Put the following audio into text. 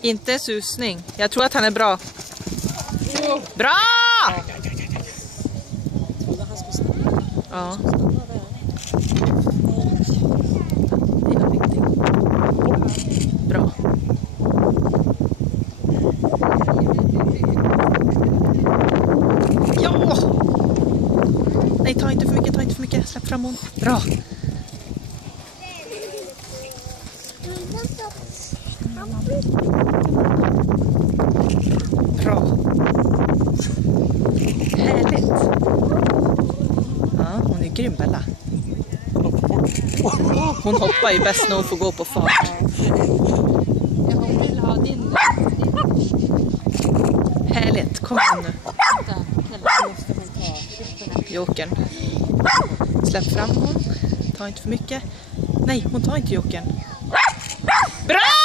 Inte susning. Jag tror att han är bra. Bra! Ja. Bra. Ja! Nej, ta inte för mycket. Släpp fram hon. Bra. Bra. Härligt. Ja, hon är grym, Bella. Hon hoppar ju bäst när hon får gå på fart. Jag vill ha din. Härligt, kom igen nu. Jokern. Släpp fram hon. Ta inte för mycket. Nej, hon tar inte jokern. Bra!